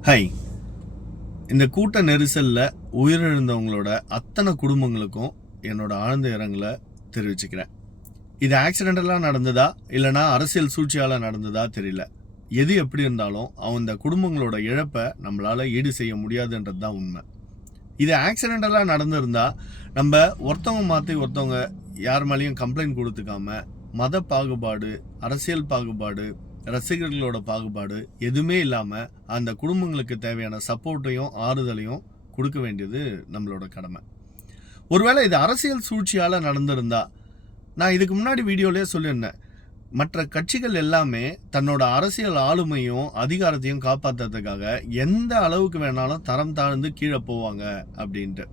Hi இந்த கூட்ட நெரிசலில் உயிரிழந்தவங்களோட அத்தனை குடும்பங்களுக்கும் என்னோட ஆழ்ந்த இரங்கலை தெரிவிச்சுக்கிறேன். இது ஆக்சிடென்டலாக நடந்ததா இல்லைனா அரசியல் சூழ்ச்சியால் நடந்ததா தெரியல. எது எப்படி இருந்தாலும் அந்த குடும்பங்களோட இழப்பை நம்மளால் ஈடு செய்ய முடியாதுன்றது தான் உண்மை. இது ஆக்சிடென்டலாக நடந்திருந்தா நம்ம ஒருத்தவங்க மாற்றி ஒருத்தவங்க யார் மேலேயும் கம்ப்ளைண்ட் கொடுத்துக்காம மத பாகுபாடு அரசியல் பாகுபாடு ரசிகர்களோட பாகுபாடு எதுவுமே இல்லாமல் அந்த குடும்பங்களுக்கு தேவையான சப்போர்ட்டையும் ஆறுதலையும் கொடுக்க வேண்டியது நம்மளோட கடமை. ஒருவேளை இது அரசியல் சூழ்ச்சியால் நடந்திருந்தா நான் இதுக்கு முன்னாடி வீடியோலேயே சொல்லியிருந்தேன். மற்ற கட்சிகள் எல்லாமே தன்னோட அரசியல் ஆளுமையும் அதிகாரத்தையும் காப்பாற்றுறதுக்காக எந்த அளவுக்கு வேணாலும் தரம் தாழ்ந்து கீழே போவாங்க அப்படின்ட்டு.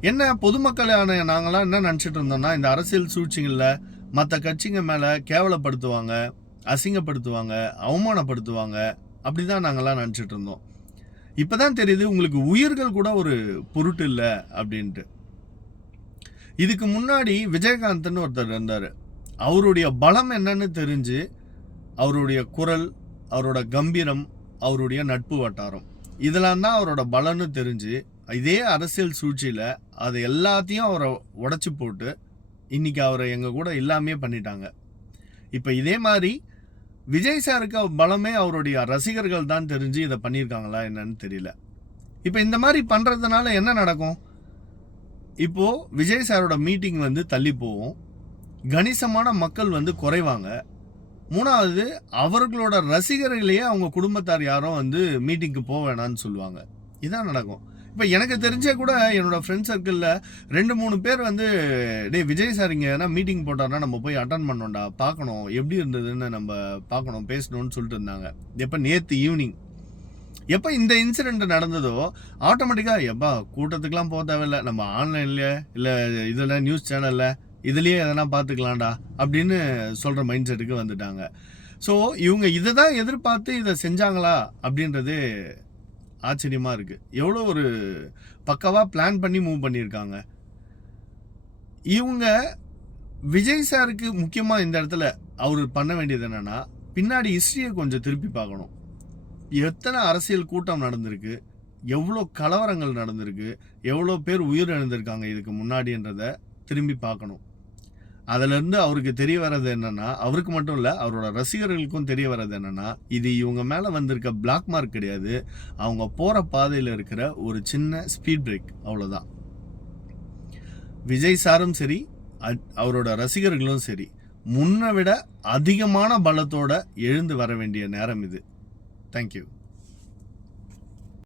என்ன பொதுமக்களான நாங்களாம் என்ன நினச்சிட்டு இருந்தோம்னா இந்த அரசியல் சூழ்ச்சிகளில் மற்ற கட்சிங்க மேலே கேவலப்படுத்துவாங்க அசிங்கப்படுத்துவாங்க அவமானப்படுத்துவாங்க அப்படிதான் நாங்கள்லாம் நினச்சிட்டு இருந்தோம். இப்போதான் தெரியுது உங்களுக்கு உயிர்கள் கூட ஒரு பொருட்டு இல்லை அப்படின்ட்டு. இதுக்கு முன்னாடி விஜயகாந்த்னு ஒருத்தர் இருந்தார். அவருடைய பலம் என்னன்னு தெரிஞ்சு அவருடைய குரல் அவரோட கம்பீரம் அவருடைய நட்பு வட்டாரம். இதெல்லாம் தான் அவரோட பலன்னு தெரிஞ்சு இதே அரசியல் சூழ்ச்சியில் அது எல்லாத்தையும் அவரை உடச்சி போட்டு இன்றைக்கி அவரை எங்கள் கூட இல்லாமே பண்ணிட்டாங்க. இப்போ இதே மாதிரி விஜய் சாருக்கு பலமே அவருடைய ரசிகர்கள் தான் தெரிஞ்சு இதை பண்ணியிருக்காங்களா என்னன்னு தெரியல. இப்போ இந்த மாதிரி பண்ணுறதுனால என்ன நடக்கும்? இப்போது விஜய் சாரோட மீட்டிங் வந்து தள்ளி போவோம் கணிசமான மக்கள் வந்து குறைவாங்க. மூணாவது அவர்களோட ரசிகர்களையே அவங்க குடும்பத்தார் யாரும் வந்து மீட்டிங்க்கு போக வேணான்னு சொல்லுவாங்க. இதான் நடக்கும். இப்போ எனக்கு தெரிஞ்சே கூட என்னோட ஃப்ரெண்ட் சர்க்கிளில் ரெண்டு மூணு பேர் வந்து டேய் விஜய் சார் இங்கே எதனா மீட்டிங் போட்டார்னா நம்ம போய் அட்டன் பண்ணோம்டா பார்க்கணும். எப்படி இருந்ததுன்னு நம்ம பார்க்கணும் பேசணும்னு சொல்லிட்டு இருந்தாங்க. எப்போ? நேற்று ஈவினிங் எப்போ இந்த இன்சிடெண்ட் நடந்ததோ ஆட்டோமேட்டிக்காக எப்பா கூட்டத்துக்கெலாம் போக தேவையில்ல. நம்ம ஆன்லைன்லயே இல்லை இதில் நியூஸ் சேனலில் இதுலேயே எதனா பார்த்துக்கலாம்டா அப்படின்னு சொல்கிற மைண்ட் செட்டுக்கு வந்துட்டாங்க. ஸோ இவங்க இதை தான் எதிர்பார்த்து இதை செஞ்சாங்களா அப்படின்றது ஆச்சரியமாக இருக்குது எவ்வளோ ஒரு பக்கவாக பிளான் பண்ணி மூவ் பண்ணியிருக்காங்க. இவங்க விஜய் சாருக்கு முக்கியமாக இந்த இடத்துல அவர் பண்ண வேண்டியது என்னென்னா பின்னாடி ஹிஸ்ட்ரியை கொஞ்சம் திருப்பி பார்க்கணும். எத்தனை அரசியல் கூட்டம் நடந்திருக்கு எவ்வளோ கலவரங்கள் நடந்திருக்கு எவ்வளோ பேர் உயிர் இழந்திருக்காங்க இதுக்கு முன்னாடின்றத திரும்பி பார்க்கணும். அதுலேருந்து அவருக்கு தெரிய வர்றது என்னன்னா அவருக்கு மட்டும் இல்லை அவரோட ரசிகர்களுக்கும் தெரிய வர்றது என்னன்னா இது இவங்க மேலே வந்திருக்க பிளாக் மார்க் கிடையாது. அவங்க போகிற பாதையில் இருக்கிற ஒரு சின்ன ஸ்பீட் பிரேக் அவ்வளோதான் விஜய் சாரும் சரி அவரோட ரசிகர்களும் சரி முன்னை விட அதிகமான பலத்தோட எழுந்து வர வேண்டிய நேரம் இது. தேங்க்யூ